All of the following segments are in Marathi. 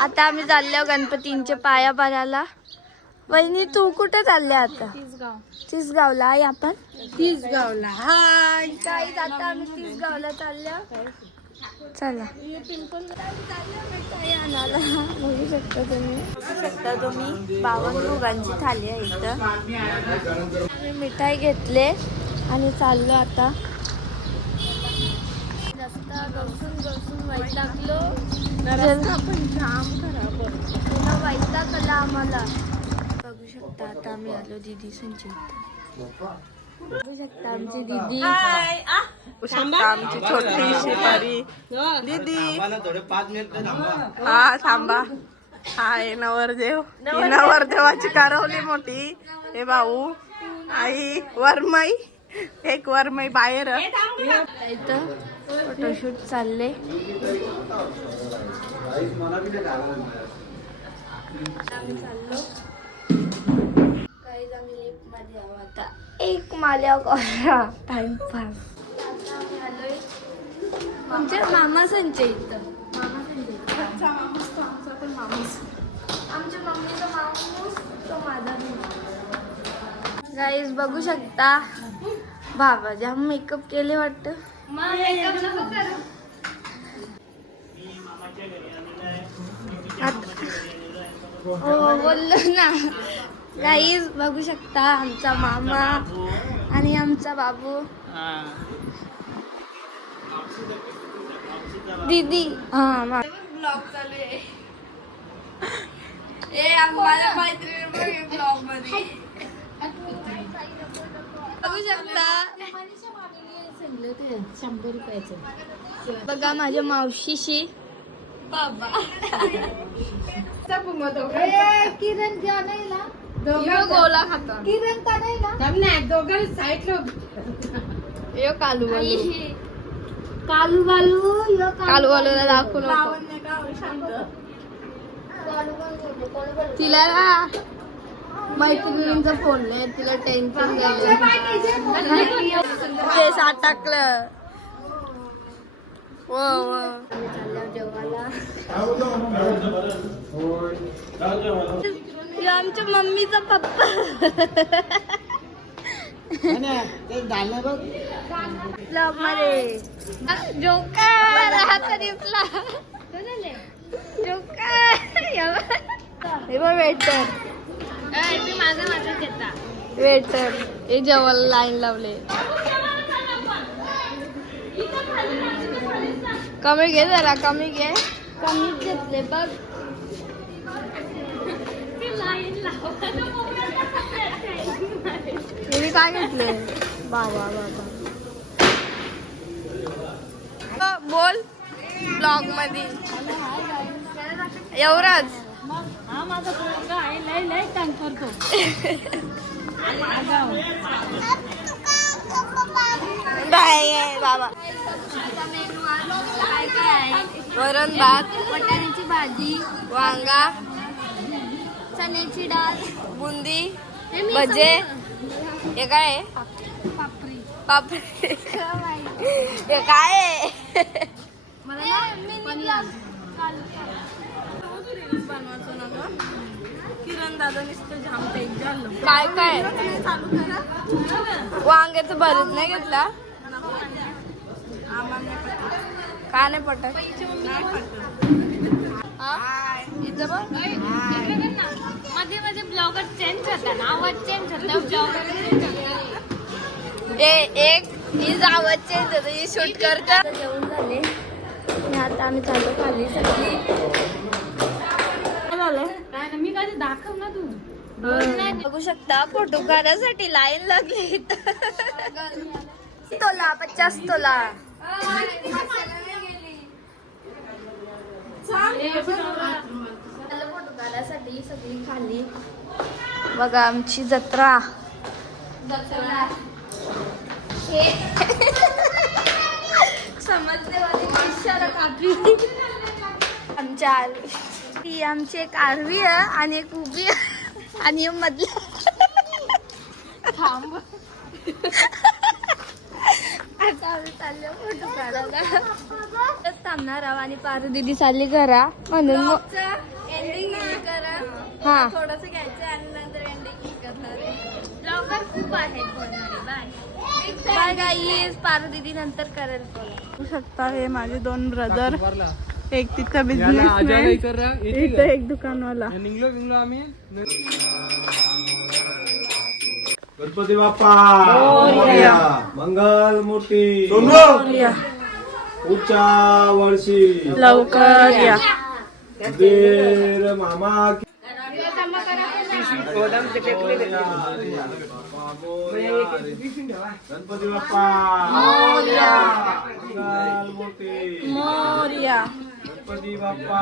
आता आम्ही चाललो गणपतींच्या पाया पडायला. वहिनी तू कुठे चालले आता? तिसगावला आहे आपण. तिसगावला हाय काही आता आम्ही तिसगावला चाललो. चला आणायला बघू शकता तुम्ही 52 भोगांची थाली आहे इथं. आम्ही मिठाई घेतले आणि चाललो आता. रस्ता घसून वैतागलो. पण जाम खराब होता, वैतागला आम्हाला. बघू शकता आता आम्ही आलो दीदी संची. बघू शकता आमची दीदी, आमची छोटीशी परी दीदी. हा थांबा. हाय नवरदेव. ही नवरदेवाची कारवली मोठी. हे भाऊ आई वरमई. एक वरमई बाहेर. इथं फोटोशूट चालले. आम्ही चाललो काही आम्ही लिफ्ट मध्ये आहोत आता. एक माल्या टाइमपास. आता आम्ही आलोय आमच्या मामा संचे इथं. आमच्या मम्मीचा माणूस तो माझा. गाईज बघू शकता बाबा जाम मेकअप केले वाटतं. हो बोललो ना. गाईज बघू शकता आमचा मामा आणि आमचा बाबू. दीदी हा ब्लॉग चालू आहे. आम्हाला मैत्रिणी ब्लॉग मध्ये बघू शकता. 100 रुपयाचं बघा माझ्या मावशीशी बाबा. किरण गोला खाता. किरण का नाही दोघं साईड यो कालू कालू कालूला दाखवू नको तिला ना. मैत्रिणींचा फोन नाही तिला टेन्शन गेलं. ते साठ टाकलं. आमच्या मम्मीचा पप्पा. जोकर हात दिसला. जोकर हे बघ वेटर. वेटर हे जेवायला लाईन लावले. कमी घे जरा कमी घे. कमीच घेतले बघ. तुम्ही काय घेतले बाबा बोल ब्लॉग मध्ये एवढंच. हा माझा पोरगा आहे लय तंग करतो. बाबा वरण भात, वाटाण्याची भाजी, वांगा, चण्याची डाळ, बुंदी, भजे. हे काय पापडी. हे काय किरण दादा काय काय वांग्याचं भरीत नाही घेतला. का नाही पटत. मध्ये मध्ये ब्लॉगर चेंज होता आवाज चेंज होता. ब्लॉगर एक ही आवाज चेंज होतो. ही शूट करता. जेवण झाले आता आम्ही चाललो खाली सगळी. मी काय दाखव ना तू. बघू शकता फोटो काढण्यासाठी लाईन लागली. तोला 50 तोला. फोटो काढण्यासाठी सगळी खाली. बघा आमची जत्रा. समजले आमच्या ती आमची एक आरवी आहे आणि एक उभी आहे आणि मधल्या आता आम्ही चाललो फोटो काढायला. तेच थांबणार आहोत आणि पारू दीदी चालली घरा म्हणून मग एंडिंग करा. हा थोडस घ्यायचं आणि नंतर एंडिंग करणार. ब्लॉगर खूप आहेत बनवणारे. Bye bye guys. पारू दीदी नंतर करेल. बघू शकता हे माझे 2 ब्रदर. एक तिथं बिझनेसमॅन, इथं एक दुकानवाला. गणपती बाप्पा मंगल मूर्ती उच्चा वर्षी लवकर या. देर मामा गणपती बाप्पा मंगल मूर्ती मोरया. गणपती बाप्पा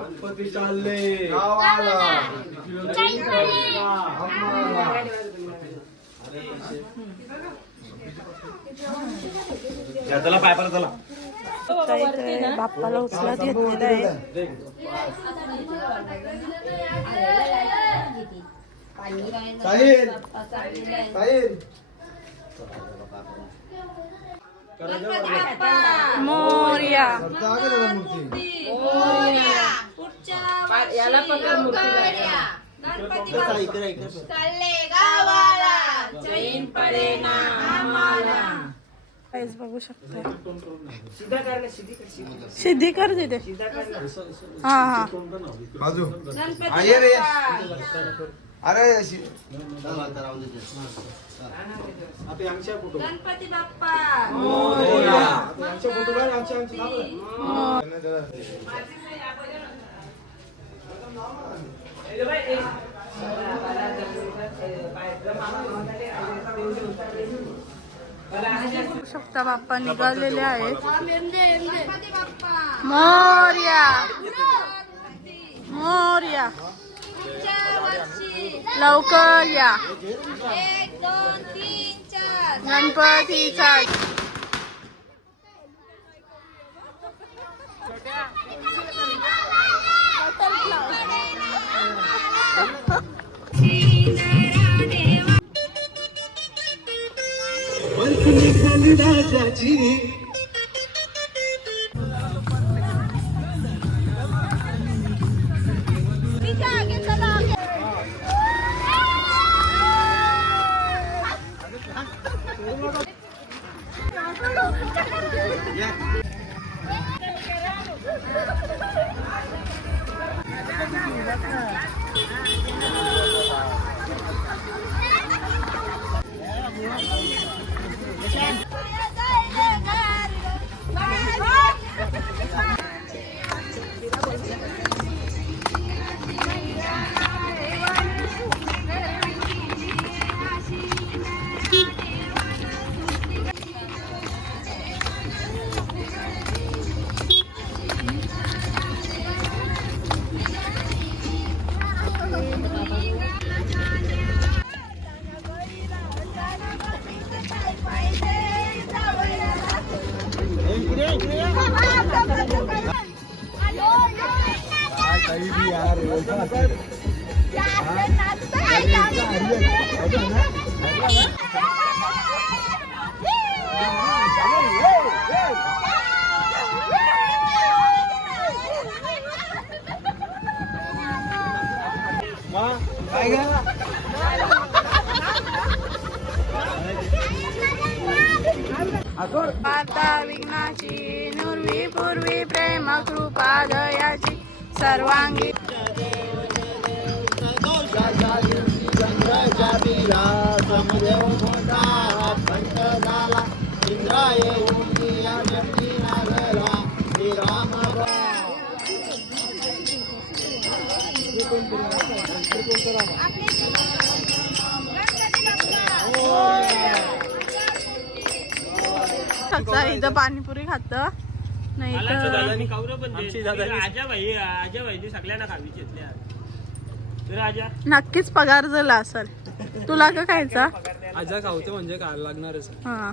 गणपती चालले चला पाय पर चला. बाप्पाला उचलत घेतलेलं आहे. मोरया. याला पकड मूर्ती. गणपती बाप्पा चालले गावाला, चैन पडेना आम्हाला. काहीच बघू शकता. सिद्धी कर तिथे. हा हा बाजू गणपती अरे गणपती बाप्पा बघू शकता. बाप्पा निघालेले आहेत. मोरया मोरया. लवकर या. 1 2 3 4 गणपतीचा. माता विघ्नाची नुर्वी पूर्वी प्रेम कृपा दयाची सर्वांगी. इथं पाणीपुरी खात नाही नक्कीच पगार झाला असेल. तुला का खायचा? आजा खावते म्हणजे काय लागणारच. हा